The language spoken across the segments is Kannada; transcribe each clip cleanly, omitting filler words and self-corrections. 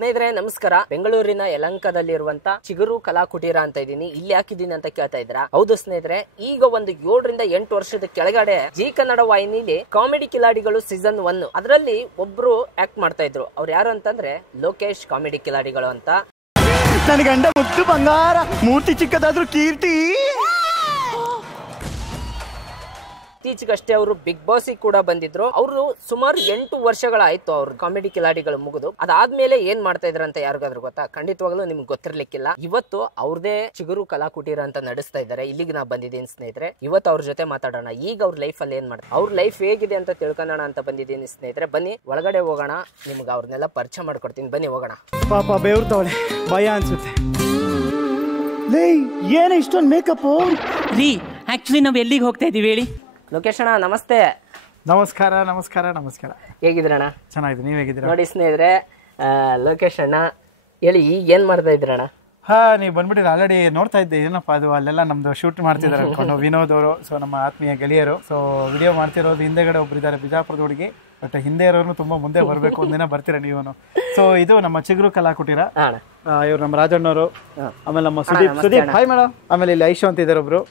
ಸ್ನೇಹಿತರೆ ನಮಸ್ಕಾರ. ಬೆಂಗಳೂರಿನ ಯಲಹಂಕದಲ್ಲಿರುವಂತ ಚಿಗುರು ಕಲಾ ಕುಟೀರ ಅಂತ ಇದೀನಿ. ಇಲ್ಲಿ ಹಾಕಿದೀನಿ ಅಂತ ಕೇಳ್ತಾ ಇದ್ರ? ಹೌದು ಸ್ನೇಹಿತರೆ, ಈಗ ಒಂದು 7 ರಿಂದ 8 ವರ್ಷದ ಕೆಳಗಡೆ ಜಿ ಕನ್ನಡ ವಾಹಿನಿಲಿ ಕಾಮಿಡಿ ಕಿಲಾಡಿಗಳು ಸೀಸನ್ 1 ಅದರಲ್ಲಿ ಒಬ್ರು ಆಕ್ಟ್ ಮಾಡ್ತಾ ಇದ್ರು. ಅವ್ರು ಯಾರು ಅಂತಂದ್ರೆ ಲೋಕೇಶ್ ಕಾಮಿಡಿ ಕಿಲಾಡಿಗಳು ಅಂತ. ನನ್ನ ಗಂಡ ಮುದ್ದು ಬಂಗಾರ, ಮೂರ್ತಿ ಚಿಕ್ಕದಾದ್ರೂ ಕೀರ್ತಿ. ಇತ್ತೀಚೆಗಷ್ಟೇ ಅವರು ಬಿಗ್ ಬಾಸ್ ಕೂಡ ಬಂದಿದ್ರು. ಅವರು ಸುಮಾರು 8 ವರ್ಷಗಳಾಯ್ತು ಅವ್ರ ಕಾಮಿಡಿ ಕಿಲಾಡಿಗಳು ಮುಗಿದು. ಅದಾದ್ಮೇಲೆ ಏನ್ ಮಾಡ್ತಾ ಇದ್ರ ಅಂತ ಯಾರಿಗಾದ್ರೂ ಗೊತ್ತಾ? ಖಂಡಿತವಾಗ್ಲೂ ನಿಮ್ಗೆ ಗೊತ್ತಿರ್ಲಿಕ್ಕಿಲ್ಲ. ಇವತ್ತು ಅವ್ರದೇ ಚಿಗುರು ಕಲಾ ಕುಟೀರ ಅಂತ ನಡೆಸ್ತಾ ಇದ್ದಾರೆ. ಇಲ್ಲಿಗೆ ನಾ ಬಂದಿದ್ದೀನಿ ಸ್ನೇಹಿತರೆ. ಇವತ್ತು ಅವ್ರ ಜೊತೆ ಮಾತಾಡೋಣ. ಈಗ ಅವ್ರ ಲೈಫ್ ಅಲ್ಲಿ ಏನ್ ಮಾಡ್ತಾರೆ, ಅವ್ರ ಲೈಫ್ ಹೇಗಿದೆ ಅಂತ ತಿಳ್ಕೊಳ್ಳೋಣ ಅಂತ ಬಂದಿದ್ದೀನಿ ಸ್ನೇಹಿತರೆ. ಬನ್ನಿ ಒಳಗಡೆ ಹೋಗೋಣ, ನಿಮ್ಗೆ ಅವ್ರನ್ನೆಲ್ಲ ಪರಿಚಯ ಮಾಡ್ಕೊಡ್ತೀನಿ. ಬನ್ನಿ ಹೋಗೋಣ. ಪಾಪ ಬೇವ್ರತವಳೆ, ಭಯ ಅನ್ಸುತ್ತೆ. ಲೇ, ಏನ ಇಷ್ಟೊಂದು ಮೇಕಪ್ ರೀ? ಆಕ್ಚುಲಿ ನಾವು ಎಲ್ಲಿಗೆ ಹೋಗ್ತಾ ಇದೀವಿ ಹೇಳಿ? ಲೋಕೇಶ್ ಅಣ್ಣ ನಮಸ್ತೆ. ನಮಸ್ಕಾರ ನಮಸ್ಕಾರ ನಮಸ್ಕಾರ. ಹೇಗಿದ್ರಣ್ಣ? ಚೆನ್ನಾಗಿದೆ, ನೀವ್ ಹೇಗಿದ್ದೀರಾ? ನೋಡಿ ಸ್ನೇಹಿತರೆ, ಲೋಕೇಶ್ ಅಣ್ಣ ಹೇಳಿ, ಈಗ ಏನ್ ಮಾಡ್ತಾ ಇದ್ರಣ್ಣ? ಹಾ, ನೀವು ಬಂದ್ಬಿಟ್ಟಿದ್ರೆ ಆಲ್ರೆಡಿ ನೋಡ್ತಾ ಇದ್ದೆ. ಏನಪ್ಪ ಅದು ಅಲ್ಲೆಲ್ಲ ನಮ್ದು ಶೂಟ್ ಮಾಡ್ತಿದ್ದಾರೆ ಅನ್ಕೊಂಡು ವಿನೋದ್ ಅವರು. ಸೊ ನಮ್ಮ ಆತ್ಮೀಯ ಗೆಳೆಯರು. ಸೊ ವಿಡಿಯೋ ಮಾಡ್ತಿರೋದು ಹಿಂದೆಗಡೆ ಒಬ್ರು ಇದ್ದಾರೆ, ಬಿಜಾಪುರದ ಹುಡುಗಿ. ಬಟ್ ಹಿಂದೆ ಇರೋರು ತುಂಬಾ ಮುಂದೆ ಬರ್ಬೇಕು, ಒಂದಿನ ಬರ್ತೀರಾ ನೀವು. ಸೊ ಇದು ನಮ್ಮ ಚಿಗುರು ಕಲಾ ಕುಟೀರ. ಇವ್ರು ನಮ್ಮ ರಾಜಣ್ಣವರು, ಆಮೇಲೆ ನಮ್ಮ ಸುದೀಪ್ ಹಾಯ್ ಮೇಡಮ್, ಆಮೇಲೆ ಇಲ್ಲಿ ಐಶು ಅಂತ ಇದ್ದಾರೆ ಒಬ್ರು.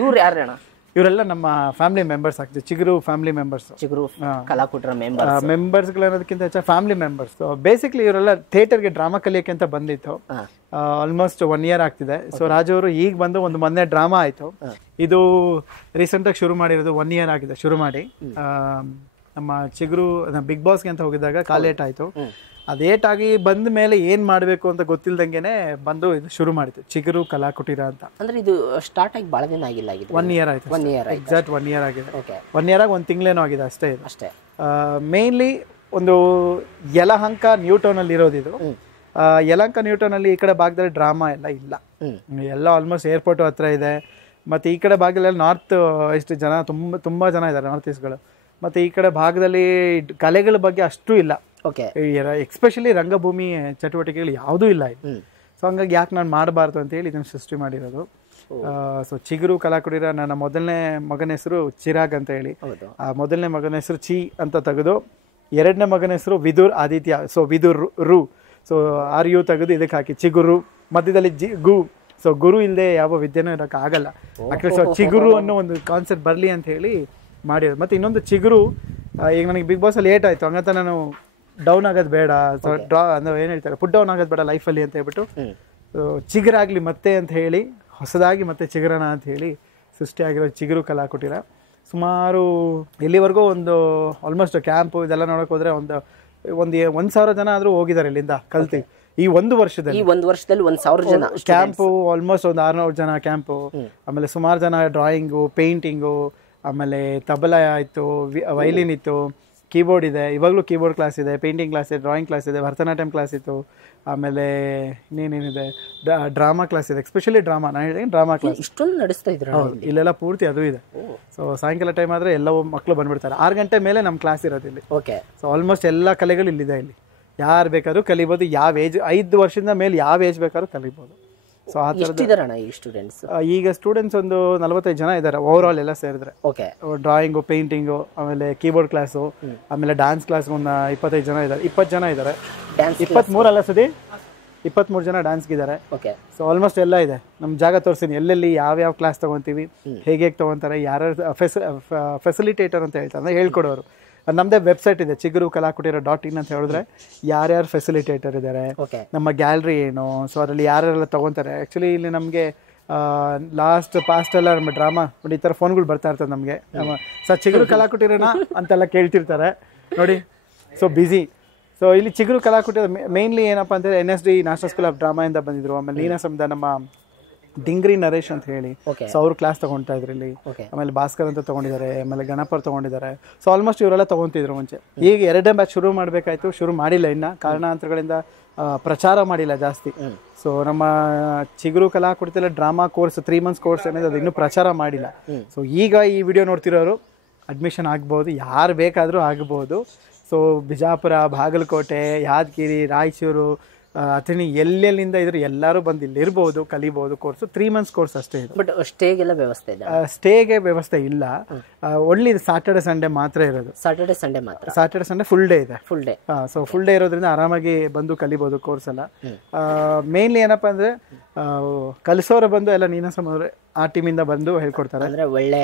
ಇವ್ರು ಯಾರಣ್ಣ? ಇವರೆಲ್ಲ ನಮ್ಮ ಫ್ಯಾಮಿಲಿ ಮೆಂಬರ್ಸ್ ಆಗ್ತದೆ, ಚಿಗುರು ಫ್ಯಾಮಿಲಿ ಮೆಂಬರ್ಸ್. ಚಿಗುರು ಕಲಾ ಕುಟೀರ ಮೆಂಬರ್ಸ್ಗಳು ಅನ್ನೋದಕ್ಕಿಂತ ಹೆಚ್ಚಾಗಿ ಫ್ಯಾಮಿಲಿ ಮೆಂಬರ್ಸ್. ಬೇಸಿಕ್ಲಿ ಇವರೆಲ್ಲ ಥಿಯೇಟರ್ಗೆ ಡ್ರಾಮಾ ಕಲಿಯಕ್ಕೆ ಅಂತ ಬಂದಿತ್ತು. ಆಲ್ಮೋಸ್ಟ್ 1 year ಆಗ್ತಿದೆ. ಸೊ ರಾಜು ಅವರು ಈಗ ಬಂದು ಒಂದು ಮೊನ್ನೆ ಡ್ರಾಮಾ ಆಯ್ತು. ಇದು ರೀಸೆಂಟ್ ಆಗಿ ಶುರು ಮಾಡಿರೋದು, 1 year ಆಗಿದೆ ಶುರು ಮಾಡಿ. ನಮ್ಮ ಚಿಗುರು ಬಿಗ್ ಬಾಸ್ಗೆ ಅಂತ ಹೋಗಿದ್ದಾಗ ಕಾಲೇಟ್ ಆಯ್ತು. ಅದೇಟಾಗಿ ಬಂದ ಮೇಲೆ ಏನ್ ಮಾಡ್ಬೇಕು ಅಂತ ಗೊತ್ತಿಲ್ದಂಗೆನೆ ಬಂದು ಇದು ಶುರು ಮಾಡಿತ್ತು, ಚಿಗುರು ಕಲಾ ಕುಟೀರ ಅಂತ. ಅಂದ್ರೆ ಇದು ಸ್ಟಾರ್ಟ್ ಆಗಿ ಬಹಳ ದಿನ ಆಗಿಲ್ಲ. 1 year ಆಯ್ತು. 1 year ಎಕ್ಸಾಕ್ಟ್ 1 year ಆಗಿದೆ. 1 year ಆಗಿ 1 ತಿಂಗಳೇನೋ ಆಗಿದೆ ಅಷ್ಟೇ. ಇದು ಅಷ್ಟೇ. ಮೇನ್ಲಿ ಒಂದು ಯಲಹಂಕ ನ್ಯೂ ಟೌನ್ ಅಲ್ಲಿ ಇರೋದು ಇದು. ಯಲಹಂಕ ನ್ಯೂ ಟೌನ್ ಅಲ್ಲಿ ಈ ಕಡೆ ಭಾಗದಲ್ಲಿ ಡ್ರಾಮಾ ಎಲ್ಲ ಇಲ್ಲ. ಎಲ್ಲ ಆಲ್ಮೋಸ್ಟ್ ಏರ್ಪೋರ್ಟ್ ಹತ್ರ ಇದೆ. ಮತ್ತೆ ಈ ಕಡೆ ಭಾಗದಲ್ಲಿ ನಾರ್ತ್ ಎಷ್ಟು ಜನ, ತುಂಬಾ ಜನ ಇದ್ದಾರೆ ನಾರ್ತ್ ಈಸ್ಟ್ಗಳು. ಮತ್ತೆ ಈ ಕಡೆ ಭಾಗದಲ್ಲಿ ಕಲೆಗಳ ಬಗ್ಗೆ ಅಷ್ಟು ಇಲ್ಲ. ಎಕ್ಸ್ಪೆಷಲಿ ರಂಗಭೂಮಿ ಚಟುವಟಿಕೆಗಳು ಯಾವುದೂ ಇಲ್ಲ. ಸೊ ಹಂಗಾಗಿ ಯಾಕೆ ನಾನು ಮಾಡಬಾರ್ದು ಅಂತ ಹೇಳಿ ಇದನ್ನು ಸೃಷ್ಟಿ ಮಾಡಿರೋದು. ಸೊ ಚಿಗುರು ಕಲಾ ಕುಟೀರ. ನನ್ನ ಮೊದಲನೇ ಮಗನ ಹೆಸರು ಚಿರಾಗ್ ಅಂತ ಹೇಳಿ, ಆ ಮೊದಲನೇ ಮಗನ ಹೆಸರು ಚಿ ಅಂತ ತೆಗೆದು, ಎರಡನೇ ಮಗನ ಹೆಸರು ವಿದುರ್ ಆದಿತ್ಯ. ಸೊ ವಿದುರ್ ರು, ಸೊ RU ತೆಗೆದು ಇದಕ್ಕೆ ಹಾಕಿ ಚಿಗುರು, ಮಧ್ಯದಲ್ಲಿ ಗು. ಸೊ ಗುರು ಇಲ್ಲದೆ ಯಾವ ವಿದ್ಯೆನೂ ಇರೋಕೆ ಆಗಲ್ಲ. ಆಕ್ಚುಲಿ ಸೊ ಚಿಗುರು ಅನ್ನೋ ಒಂದು ಕಾನ್ಸೆಪ್ಟ್ ಬರಲಿ ಅಂತ ಹೇಳಿ ಮಾಡಿರೋದು. ಮತ್ತೆ ಇನ್ನೊಂದು ಚಿಗುರು, ಈಗ ನನಗೆ ಬಿಗ್ ಬಾಸ್ ಅಲ್ಲಿ ಲೇಟ್ ಆಯ್ತು, ಹಂಗಂತ ನಾನು ಡೌನ್ ಆಗೋದು ಬೇಡ, ಅಂದ್ರೆ ಏನ್ ಹೇಳ್ತಾರೆ, ಪುಟ್ ಡೌನ್ ಆಗೋದು ಬೇಡ ಲೈಫಲ್ಲಿ ಅಂತ ಹೇಳ್ಬಿಟ್ಟು ಚಿಗುರಾಗ್ಲಿ ಮತ್ತೆ ಅಂತ ಹೇಳಿ, ಹೊಸದಾಗಿ ಮತ್ತೆ ಚಿಗುರಣ ಅಂತ ಹೇಳಿ ಸೃಷ್ಟಿಯಾಗಿರೋ ಚಿಗುರು ಕಲಾ ಕುಟೀರ. ಸುಮಾರು ಇಲ್ಲಿವರೆಗೂ ಒಂದು ಆಲ್ಮೋಸ್ಟ್ ಕ್ಯಾಂಪು ಇದೆಲ್ಲ ನೋಡಕ್ ಹೋದ್ರೆ ಒಂದು 1,000 ಜನ ಆದ್ರೂ ಹೋಗಿದ್ದಾರೆ ಇಲ್ಲಿಂದ ಕಲ್ತಿ. ಈ 1 ವರ್ಷದಲ್ಲಿ 1,000 ಜನ ಕ್ಯಾಂಪು, ಆಲ್ಮೋಸ್ಟ್ ಒಂದು 600 ಜನ ಕ್ಯಾಂಪು. ಆಮೇಲೆ ಸುಮಾರು ಜನ ಡ್ರಾಯಿಂಗು, ಪೇಂಟಿಂಗು, ಆಮೇಲೆ ತಬಲ ಆಯ್ತು, ವೈಲಿನ್ ಇತ್ತು, ಕೀಬೋರ್ಡ್ ಇದೆ, ಇವಾಗಲೂ ಕೀಬೋರ್ಡ್ ಕ್ಲಾಸ್ ಇದೆ, ಪೇಂಟಿಂಗ್ ಕ್ಲಾಸ್ ಇದೆ, ಡ್ರಾಯಿಂಗ್ ಕ್ಲಾಸ್ ಇದೆ, ಭರತನಾಟ್ಯಂ ಕ್ಲಾಸ್ ಇತ್ತು, ಆಮೇಲೆ ಇನ್ನೇನೇನಿದೆ, ಡ್ರಾಮಾ ಕ್ಲಾಸ್ ಇದೆ. ಎಸ್ಪೆಷಲಿ ಡ್ರಾಮಾ, ನಾನು ಹೇಳಿದೆ ಡ್ರಾಮಾ ಕ್ಲಾಸ್ ಇಷ್ಟೊಂದು ನಡೆಸ್ತಾ ಇದ್ರು. ಇಲ್ಲೆಲ್ಲ ಪೂರ್ತಿ ಅದು ಇದೆ. ಸೊ ಸಾಯಂಕಾಲ ಟೈಮ್ ಆದ್ರೆ ಎಲ್ಲವೂ ಮಕ್ಕಳು ಬಂದ್ಬಿಡ್ತಾರೆ. 6 ಗಂಟೆ ಮೇಲೆ ನಮ್ಮ ಕ್ಲಾಸ್ ಇರೋದು ಇಲ್ಲಿ. ಸೊ ಆಲ್ಮೋಸ್ಟ್ ಎಲ್ಲ ಕಲೆಗಳು ಇಲ್ಲಿದೆ. ಇಲ್ಲಿ ಯಾರು ಬೇಕಾದ್ರೂ ಕಲಿಬೋದು. ಯಾವ ಏಜ್, 5 ವರ್ಷದಿಂದ ಮೇಲೆ ಯಾವ ಏಜ್ ಬೇಕಾದ್ರೂ ಕಲಿಬೋದು. ಸೊ ಆ ಥರದ್ದು ಈಗ ಸ್ಟೂಡೆಂಟ್ಸ್ ಒಂದು 45 ಜನ ಇದ್ದಾರೆ ಓವರ್ ಆಲ್ ಎಲ್ಲ ಸೇರಿದ್ರೆ. ಡ್ರಾಯಿಂಗು, ಪೇಂಟಿಂಗು, ಆಮೇಲೆ ಕೀಬೋರ್ಡ್ ಕ್ಲಾಸು, ಆಮೇಲೆ ಡ್ಯಾನ್ಸ್ ಕ್ಲಾಸ್ ಒಂದು 25 ಜನ ಇದ್ದಾರೆ, 20 ಜನ ಇದ್ದಾರೆ. 23 ಅಲ್ಲ ಸುದಿ, 23 ಜನ ಡ್ಯಾನ್ಸ್ಗೆ ಇದ್ದಾರೆ. ಸೊ ಆಲ್ಮೋಸ್ಟ್ ಎಲ್ಲ ಇದೆ. ನಮ್ಮ ಜಾಗ ತೋರಿಸ್ತೀನಿ, ಎಲ್ಲೆಲ್ಲಿ ಯಾವ್ಯಾವ ಕ್ಲಾಸ್ ತಗೊಂತೀವಿ, ಹೇಗೆ ತಗೊಂತಾರೆ, ಯಾರ್ಯಾರು ಫೆಸಿಲಿಟೇಟರ್ ಅಂತ ಹೇಳ್ತಾರೆ, ಅಂದ್ರೆ ಹೇಳ್ಕೊಡೋರು. ನಮ್ದೇ ವೆಬ್ಸೈಟ್ ಇದೆ, ಚಿಗುರು ಕಲಾ ಕುಟೀರ .in ಅಂತ ಹೇಳಿದ್ರೆ ಯಾರ್ಯಾರು ಫೆಸಿಲಿಟೇಟರ್ ಇದ್ದಾರೆ, ನಮ್ಮ ಗ್ಯಾಲರಿ ಏನು, ಸೊ ಅದರಲ್ಲಿ ಯಾರ್ಯಾರೆಲ್ಲ ತಗೊಂತಾರೆ. ಆ್ಯಕ್ಚುಲಿ ಇಲ್ಲಿ ನಮಗೆ ಪಾಸ್ಟ್ ಎಲ್ಲ ನಮ್ಮ ಡ್ರಾಮಾ ಈ ಥರ ಫೋನ್ಗಳು ಬರ್ತಾ ಇರ್ತದೆ ನಮಗೆ. ಸರ್ ಚಿಗುರು ಕಲಾ ಕುಟೀರನ ಅಂತೆಲ್ಲ ಕೇಳ್ತಿರ್ತಾರೆ ನೋಡಿ. So busy. ಸೊ ಇಲ್ಲಿ ಚಿಗುರು ಕಲಾ ಕುಟೀರ ಮೇನ್ಲಿ ಏನಪ್ಪ ಅಂತಂದರೆ NSD national school of drama ಇಂದ ಬಂದಿದ್ರು. ಆಮೇಲೆ ನೀನಾಸಂದ ನಮ್ಮ ಡಿಂಗ್ರಿ ನರೇಶ್ ಅಂತ ಹೇಳಿ, ಸೊ ಅವ್ರು ಕ್ಲಾಸ್ ತಗೊಂತಾ ಇದ್ರು ಇಲ್ಲಿ. ಆಮೇಲೆ ಭಾಸ್ಕರ್ ಅಂತ ತಗೊಂಡಿದ್ದಾರೆ, ಆಮೇಲೆ ಗಣಪರ್ ತಗೊಂಡಿದ್ದಾರೆ. ಸೊ ಆಲ್ಮೋಸ್ಟ್ ಇವರೆಲ್ಲ ತಗೊಂತಿದ್ರು ಮುಂಚೆ. ಈಗ 2ನೇ ಬ್ಯಾಚ್ ಶುರು ಮಾಡಬೇಕಾಯ್ತು, ಶುರು ಮಾಡಿಲ್ಲ ಇನ್ನ, ಕಾರಣಾಂತರಗಳಿಂದ ಪ್ರಚಾರ ಮಾಡಿಲ್ಲ ಜಾಸ್ತಿ. ಸೊ ನಮ್ಮ ಚಿಗುರು ಕಲಾ ಕುಟೀರ ಡ್ರಾಮಾ ಕೋರ್ಸ್ 3 months ಕೋರ್ಸ್ ಏನಿದೆ ಅದು ಇನ್ನೂ ಪ್ರಚಾರ ಮಾಡಿಲ್ಲ. ಸೊ ಈಗ ಈ ವಿಡಿಯೋ ನೋಡ್ತಿರೋರು ಅಡ್ಮಿಷನ್ ಆಗ್ಬೋದು, ಯಾರು ಬೇಕಾದರೂ ಆಗ್ಬೋದು. ಸೊ ಬಿಜಾಪುರ, ಬಾಗಲಕೋಟೆ, ಯಾದಗಿರಿ, ರಾಯಚೂರು, ಅಥಣಿ ಎಲ್ಲೆಲ್ಲಿಂದ ಇದ್ರೆ ಎಲ್ಲರೂ ಬಂದು ಇಲ್ಲಿ ಇರ್ಬೋದು, ಕಲಿಬಹುದು. ಕೋರ್ಸ್ 3 months ಕೋರ್ಸ್ ಅಷ್ಟೇ ಇದು. ಬಟ್ ಸ್ಟೇಗೆಲ್ಲ ವ್ಯವಸ್ಥೆ ಇದೆ? ಸ್ಟೇಗೆ ವ್ಯವಸ್ಥೆ ಇಲ್ಲ, ಒಳ್ಳೆ ಸಾಟರ್ಡೆ ಸಂಡೇ ಮಾತ್ರ ಇರೋದು. ಸಾಟರ್ಡೆ ಸಂಡೇ ಮಾತ್ರ? ಸಾಟರ್ಡೆ ಸಂಡೇ ಫುಲ್ ಡೇ ಇದೆ. Full day. So full day ಇರೋದ್ರಿಂದ ಆರಾಮಾಗಿ ಬಂದು ಕಲಿಬಹುದು ಕೋರ್ಸ್ ಎಲ್ಲ. ಮೇನ್ಲಿ ಏನಪ್ಪಾ ಅಂದ್ರೆ ಕಲಿಸೋರು ಬಂದು ಎಲ್ಲ ನೀನಾಸಂ ಅವ್ರೆ ಆ ಟೀಮಿಂದ ಬಂದು ಹೇಳ್ಕೊಡ್ತಾರೆ. ಅಂದ್ರೆ ಒಳ್ಳೆ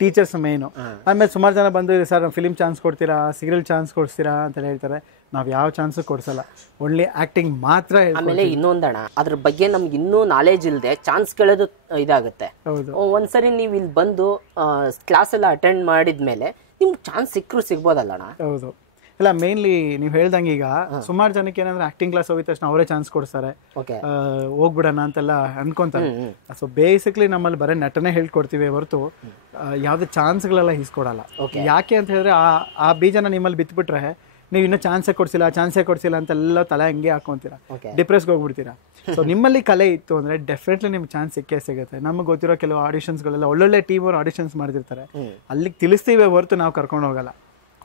ಟೀಚರ್ಸ್ ಮೇನು. ಆಮೇಲೆ ಸುಮಾರು ಜನ ಬಂದು ಸರ್ ಫಿಲಿಂ ಚಾನ್ಸ್ ಕೊಡ್ತೀರಾ, ಸೀರಿಯಲ್ ಚಾನ್ಸ್ ಕೊಡ್ತೀರಾ ಅಂತ ಹೇಳ್ತಾರೆ. ನಾವ್ ಯಾವ ಚಾನ್ಸ್ ಕೊಡ್ಸಲ್ಲ, ಓನ್ಲಿ ಆಕ್ಟಿಂಗ್ ಮಾತ್ರ. ಆಮೇಲೆ ಇನ್ನೊಂದಣ ಅದ್ರ ಬಗ್ಗೆ ನಮ್ಗೆ ಇನ್ನೂ ನಾಲೆಜ್ ಇಲ್ಲದೆ ಚಾನ್ಸ್ ಕೇಳೋದು ಇದಾಗುತ್ತೆ. ಹೌದು. ಒಂದ್ಸರಿ ನೀವು ಇಲ್ಲಿ ಬಂದು ಕ್ಲಾಸ್ ಎಲ್ಲ ಅಟೆಂಡ್ ಮಾಡಿದ್ಮೇಲೆ ನಿಮ್ಗೆ ಚಾನ್ಸ್ ಸಿಕ್ಕರು ಸಿಗ್ಬೋದಲ್ಲಣ್ಣ? ಹೌದು. ಇಲ್ಲ ಮೇನ್ಲಿ ನೀವು ಹೇಳ್ದಂಗೆ ಈಗ ಸುಮಾರು ಜನಕ್ಕೆ ಏನಂದ್ರೆ ಆಕ್ಟಿಂಗ್ ಕ್ಲಾಸ್ ಹೋಗಿದ ತಕ್ಷಣ ಅವರೇ ಚಾನ್ಸ್ ಕೊಡ್ತಾರೆ, ಹೋಗ್ಬಿಡೋಣ ಅಂತೆಲ್ಲ ಅನ್ಕೊಂತಾರೆ. ಸೊ ಬೇಸಿಕ್ಲಿ ನಮ್ಮಲ್ಲಿ ಬರೀ ನಟನೆ ಹೇಳ್ಕೊಡ್ತೀವಿ ಹೊರತು ಯಾವ್ದು ಚಾನ್ಸ್ಗಳೆಲ್ಲ ಇಸ್ಕೊಡಲ್ಲ. ಯಾಕೆ ಅಂತ ಹೇಳಿದ್ರೆ ಆ ಬೀಜನ ನಿಮ್ಮಲ್ಲಿ ಬಿತ್ಬಿಟ್ರೆ ನೀವು ಇನ್ನೂ ಚಾನ್ಸೇ ಕೊಡ್ಸಿಲ್ಲ ಅಂತೆಲ್ಲ ತಲೆ ಹಂಗೆ ಹಾಕೊಂತೀರಾ, ಡಿಪ್ರೆಸ್ಗೆ ಹೋಗ್ಬಿಡ್ತೀರಾ. ಸೊ ನಿಮ್ಮಲ್ಲಿ ಕಲೆ ಇತ್ತು ಅಂದ್ರೆ ಡೆಫಿನೆಟ್ಲಿ ನಿಮ್ಗೆ ಚಾನ್ಸ್ ಸಿಗುತ್ತೆ. ನಮ್ಗೆ ಗೊತ್ತಿರೋ ಕೆಲವು ಆಡಿಷನ್ಸ್ಗಳೆಲ್ಲ ಒಳ್ಳೊಳ್ಳೆ ಟೀಮ್ ಅವರು ಆಡಿಷನ್ಸ್ ಮಾಡಿರ್ತಾರೆ, ಅಲ್ಲಿಗೆ ತಿಳಿಸ್ತೀವಿ ಹೊರತು ನಾವು ಕರ್ಕೊಂಡು ಹೋಗಲ್ಲ.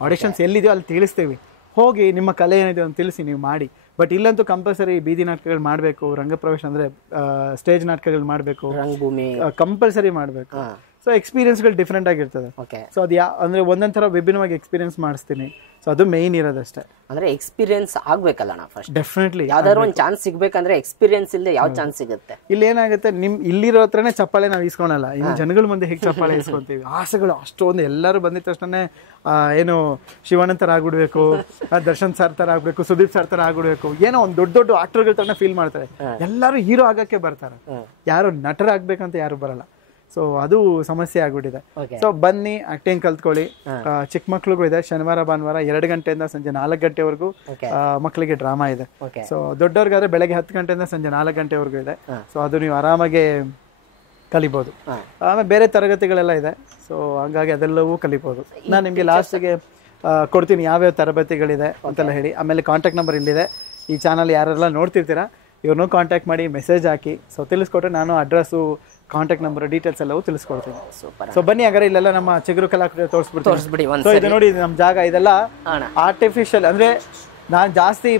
ಆಡಿಷನ್ಸ್ ಎಲ್ಲಿದೆಯೋ ಅಲ್ಲಿ ತಿಳಿಸ್ತೀವಿ, ಹೋಗಿ ನಿಮ್ಮ ಕಲೆ ಏನಿದೆ ಅಂತ ತಿಳಿಸಿ ನೀವು ಮಾಡಿ. ಬಟ್ ಇಲ್ಲಂತೂ ಕಂಪಲ್ಸರಿ ಬೀದಿ ನಾಟಕಗಳು ಮಾಡಬೇಕು, ರಂಗಪ್ರವೇಶ ಅಂದ್ರೆ ಸ್ಟೇಜ್ ನಾಟಕಗಳು ಮಾಡಬೇಕು, ರಂಗಭೂಮಿ ಕಂಪಲ್ಸರಿ ಮಾಡಬೇಕು. ಸೊ ಎಕ್ಸ್ಪೀರಿಯನ್ಸ್ಗಳು ಡಿಫ್ರೆಂಟ್ ಆಗಿರ್ತದೆ. ಸೊ ಅದು ಅಂದ್ರೆ ಒಂದೊಂದ್ ಥರ ವಿಭಿನ್ನವಾಗಿ ಎಕ್ಸ್ಪೀರಿಯನ್ಸ್ ಮಾಡಿಸ್ತೀನಿ. ಸೊ ಅದು ಮೇನ್ ಇರೋದಷ್ಟೇ. ಅಂದ್ರೆ ಎಕ್ಸ್ಪೀರಿಯನ್ಸ್ ಆಗ್ಬೇಕಲ್ಲ ನಾ ಫಸ್ಟ್. ಡೆಫಿನೆಟ್ಲಿ ಯಾವ್ದಾದ್ರು ಒಂದು ಚಾನ್ಸ್ ಸಿಗ್ಬೇಕಂದ್ರೆ ಎಕ್ಸ್ಪೀರಿಯನ್ಸ್ ಇಲ್ಲದೆ ಯಾವ ಚಾನ್ಸ್ ಸಿಗುತ್ತೆ? ಇಲ್ಲಿ ಏನಾಗುತ್ತೆ, ಇಲ್ಲಿರೋ ಹತ್ರನೇ ಚಪ್ಪಾಳೆ ನಾವು ಇಸ್ಕೊಳಲ್ಲ, ಇನ್ನು ಜನಗಳ ಮುಂದೆ ಹೇಗೆ ಚಪ್ಪಾಳೆ ಇಸ್ಕೊಂತೀವಿ. ಆಸೆಗಳು ಅಷ್ಟೊಂದು, ಎಲ್ಲರೂ ಬಂದಿದ ತಕ್ಷಣ ಏನು ಶಿವಾನಂದ್ ಥರ ಆಗ್ಬಿಡ್ಬೇಕು, ದರ್ಶನ್ ಸರ್ ಥರ ಆಗ್ಬೇಕು, ಸುದೀಪ್ ಸರ್ ಥರ ಆಗ್ಬಿಡ್ಬೇಕು, ಏನೋ ಒಂದು ದೊಡ್ಡ ದೊಡ್ಡ ಆಕ್ಟರ್ಗಳ ಥರನೇ ಫೀಲ್ ಮಾಡ್ತಾರೆ. ಎಲ್ಲರೂ ಹೀರೋ ಆಗಕ್ಕೆ ಬರ್ತಾರೆ, ಯಾರು ನಟರಾಗ್ಬೇಕಂತ ಯಾರು ಬರಲ್ಲ. ಸೊ ಅದು ಸಮಸ್ಯೆ ಆಗ್ಬಿಟ್ಟಿದೆ. ಸೊ ಬನ್ನಿ ಆಕ್ಟಿಂಗ್ ಕಲ್ತ್ಕೊಳ್ಳಿ. ಚಿಕ್ಕ ಮಕ್ಳಿಗೂ ಇದೆ, ಶನಿವಾರ ಭಾನುವಾರ 2 ಗಂಟೆಯಿಂದ ಸಂಜೆ 4 ಗಂಟೆವರೆಗೂ ಮಕ್ಕಳಿಗೆ ಡ್ರಾಮಾ ಇದೆ. ಸೊ ದೊಡ್ಡವ್ರಿಗಾದ್ರೆ ಬೆಳಗ್ಗೆ 10 ಗಂಟೆಯಿಂದ ಸಂಜೆ 4 ಗಂಟೆವರೆಗೂ ಇದೆ. ಸೊ ಅದು ನೀವು ಆರಾಮಾಗಿ ಕಲಿಬಹುದು. ಆಮೇಲೆ ಬೇರೆ ತರಗತಿಗಳೆಲ್ಲ ಇದೆ. ಸೊ ಹಂಗಾಗಿ ಅದೆಲ್ಲವೂ ಕಲಿಬಹುದು. ನಾನು ನಿಮ್ಗೆ ಲಾಸ್ಟಿಗೆ ಕೊಡ್ತೀನಿ ಯಾವ್ಯಾವ ತರಬೇತಿಗಳಿದೆ ಅಂತೆಲ್ಲ ಹೇಳಿ. ಆಮೇಲೆ ಕಾಂಟ್ಯಾಕ್ಟ್ ನಂಬರ್ ಇಲ್ಲಿದೆ. ಈ ಚಾನಲ್ ಯಾರೆಲ್ಲ ನೋಡ್ತಿರ್ತೀರಾ ಇವ್ರನ್ನೂ ಕಾಂಟ್ಯಾಕ್ಟ್ ಮಾಡಿ ಮೆಸೇಜ್ ಹಾಕಿ. ಸೊ ತಿಳಿಸ್ಕೊಟ್ರೆ ನಾನು ಅಡ್ರೆಸ್ಸು, ಕಾಂಟ್ಯಾಕ್ಟ್ ನಂಬರ್, ಡೀಟೇಲ್ಸ್ ಎಲ್ಲವೂ ತಿಳಿಸ್ಕೊಡ್ತೀನಿ. ಸೊ ಬನ್ನಿ ಹಾಗಾದ್ರೆ ಇಲ್ಲೆಲ್ಲ ನಮ್ಮ ಚಿಗುರು ಕಲಾಕೃತಿ ತೋರಿಸ್ಬಿಡಿ. ಸೊ ಇದು ನೋಡಿ, ನಮ್ಮ ಜಾಗ ಇದೆಲ್ಲ ಆರ್ಟಿಫಿಷಿಯಲ್. ಅಂದ್ರೆ ನಾನು ಜಾಸ್ತಿ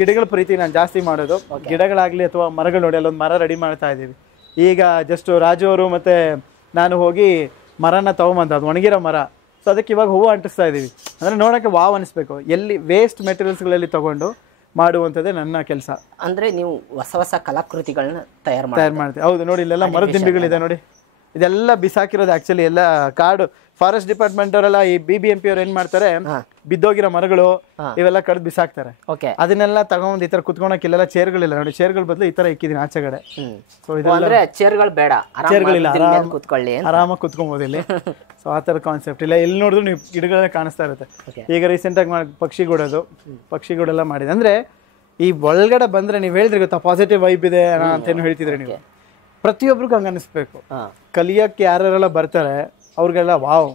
ಗಿಡಗಳ ಪ್ರೀತಿ ನಾನು ಜಾಸ್ತಿ ಮಾಡೋದು. ಗಿಡಗಳಾಗ್ಲಿ ಅಥವಾ ಮರಗಳು ನೋಡಿ, ಅಲ್ಲೊಂದು ಮರ ರೆಡಿ ಮಾಡ್ತಾ ಇದೀವಿ. ಈಗ ಜಸ್ಟ್ ರಾಜು ಅವರು ಮತ್ತೆ ನಾನು ಹೋಗಿ ಮರನ ತಗೊಂಬಂದ, ಅದು ಒಣಗಿರೋ ಮರ. ಸೊ ಅದಕ್ಕೆ ಇವಾಗ ಹೂವು ಅಂಟಿಸ್ತಾ ಇದೀವಿ. ಅಂದ್ರೆ ನೋಡಕ್ಕೆ ವಾವ್ ಅನಿಸ್ಬೇಕು. ಎಲ್ಲಿ ವೇಸ್ಟ್ ಮೆಟೀರಿಯಲ್ಸ್ಗಳಲ್ಲಿ ತಗೊಂಡು ಮಾಡುವಂಥದ್ದೇ ನನ್ನ ಕೆಲಸ. ಅಂದ್ರೆ ನೀವು ಹೊಸ ಹೊಸ ಕಲಾಕೃತಿಗಳನ್ನ ತಯಾರು ಮಾಡ್ತೀವಿ. ಹೌದು ನೋಡಿ, ಇಲ್ಲೆಲ್ಲ ಮರದ ದಿಂಬಿಗಳಿದೆ ನೋಡಿ. ಇದೆಲ್ಲ ಬಿಸಾಕಿರೋದು ಆಕ್ಚುಲಿ ಎಲ್ಲ ಕಾಡು ಫಾರೆಸ್ಟ್ ಡಿಪಾರ್ಟ್ಮೆಂಟ್ ಅವರೆಲ್ಲ ಈ BBMP ಅವ್ರು ಏನ್ ಮಾಡ್ತಾರೆ, ಬಿದ್ದೋಗಿರೋ ಮರಗಳು ಇವೆಲ್ಲ ಕಡ್ದು ಬಿಸಾಕ್ತಾರೆ. ಅದನ್ನೆಲ್ಲ ತಗೊಂಡ್ ಈ ತರ ಕುತ್ಕೊಳಕ್ ಇಲ್ಲೆಲ್ಲ ಚೇರ್ಗಳಿಲ್ಲ ನೋಡಿ, ಚೇರ್ಗಳ ಬದಲು ಈ ತರ ಇಕ್ಕಿದೀನಿ ಆಚೆಗಡೆ. ಸೊ ಇದೆಲ್ಲ ಚೇರ್ಗಳು ಬೇಡ, ಚೇರ್ಗಳಿಲ್ಲ, ಆರಾಮಾಗಿ ಕುತ್ಕೊಬಹುದು ಇಲ್ಲಿ. ಸೊ ಆ ತರ ಕಾನ್ಸೆಪ್ಟ್ ಇಲ್ಲ. ಎಲ್ಲಿ ನೋಡಿದ್ರು ನೀವು ಗಿಡಗಳೇ ಕಾಣಿಸ್ತಾ ಇರುತ್ತೆ. ಈಗ ರೀಸೆಂಟ್ ಆಗಿ ಪಕ್ಷಿಗೂಡೆಲ್ಲ ಮಾಡಿದೆ. ಅಂದ್ರೆ ಈ ಒಳಗಡೆ ಬಂದ್ರೆ ನೀವು ಹೇಳಿದ್ರೆ ಗೊತ್ತಾ, ಪಾಸಿಟಿವ್ ವೈಬ್ ಇದೆ ಅಂತೇನು ಹೇಳ್ತಿದ್ರೆ ನೀವು, ಪ್ರತಿಯೊಬ್ರಿಗೂ ಹಂಗ ಅನಿಸ್ಬೇಕು. ಕಲಿಯಕ್ಕೆ ಯಾರೆಲ್ಲ ಬರ್ತಾರೆ ಅವ್ರಿಗೆಲ್ಲ ವಾವ್,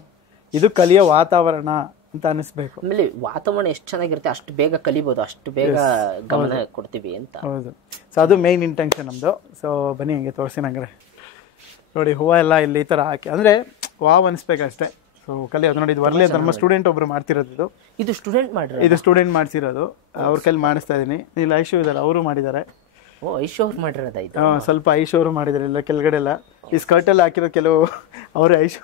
ಇದು ಕಲಿಯೋ ವಾತಾವರಣ ಅಂತ ಅನಿಸ್ಬೇಕು. ಆಮೇಲೆ ವಾತಾವರಣ ಎಷ್ಟು ಚೆನ್ನಾಗಿರುತ್ತೆ ಅಷ್ಟು ಬೇಗ ಕಲಿಬಹುದು, ಅಷ್ಟು ಬೇಗ ಗಮನ ಕೊಡ್ತೀವಿ ಅಂತ. ಹೌದು. ಸೊ ಅದು ಮೇನ್ ಇಂಟೆನ್ಷನ್ ನಮ್ದು. ಸೊ ಬನ್ನಿ ಹಂಗೆ ತೋರಿಸಿ ನಂಗೆ ನೋಡಿ, ಹೂವು ಎಲ್ಲ ಇಲ್ಲಿ ಈ ತರ ಹಾಕಿ ಅಂದ್ರೆ ವಾವ್ ಅನಿಸ್ಬೇಕಷ್ಟೇ. ಸೊ ಕಲಿಯೋದು ನೋಡಿ, ಇದು ವರ್ಲೆ ನಮ್ಮ ಸ್ಟೂಡೆಂಟ್ ಒಬ್ರು ಮಾಡ್ತಿರೋದು. ಇದು ಸ್ಟೂಡೆಂಟ್ ಮಾಡ್ಸಿರೋದು, ಅವ್ರ ಕೈಲಿ ಮಾಡಿಸ್ತಾ ಇದೀನಿ. ಇಲ್ಲಿ ಐಶು ಇದಲ್ಲ, ಅವರು ಮಾಡಿದ್ದಾರೆ. ಸ್ವಲ್ಪ ಐಶು ಅವರು ಮಾಡಿದ್ದಾರೆ. ಇಲ್ಲ ಕೆಳಗಡೆ ಎಲ್ಲ ಈ ಸ್ಕರ್ಟ್ ಎಲ್ಲ ಹಾಕಿರೋ ಕೆಲವು ಅವರು ಐಶು.